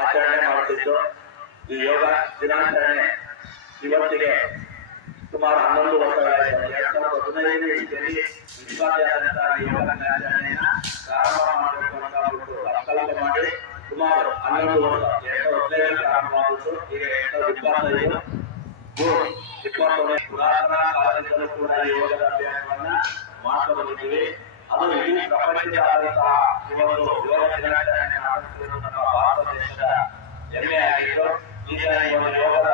ಆಚರಣೆ ಮಾಡುತ್ತಿದ್ದು ಈ ಯೋಗ ದಿನಾಚರಣೆ ಇವತ್ತಿಗೆ ಸುಮಾರು 11 ವರ್ಷಗಳಾಯಿತು. 2015 ಇಸವಿಯಲ್ಲಿ ವಿಶ್ವಾದ್ಯಂತ ಯೋಗ ದಿನಾಚರಣೆಯನ್ನ ಪ್ರಾರಂಭ ಮಾಡಬೇಕು ಅಂತ ಸಂಕಲ್ಪ ಮಾಡಿ ಸುಮಾರು 11 ವರ್ಷ 2015 ಪ್ರಾರಂಭವಾಯಿತು. ಈಗ 2025 ಜೂನ್ 21 ಪುರಾತನ ಕಾಲದಿಂದಲೂ ಕೂಡ ಯೋಗದ ಅಭ್ಯಾಸವನ್ನ ಮಾಡ್ತಾ ಬಂದಿದ್ದೀವಿ. ಅದು ಇಡೀ ಪ್ರಪಂಚದಾದ್ಯಂತ ಈ ಒಂದು ಯೋಗ ದಿನಾಚರಣೆ ಆಚರಿಸುವುದು ನಮ್ಮ ಭಾರತ ದೇಶದ ಹೆಮ್ಮೆ ಆಗಿದ್ದು, ಈಗ ಈ ಒಂದು ಯೋಗದ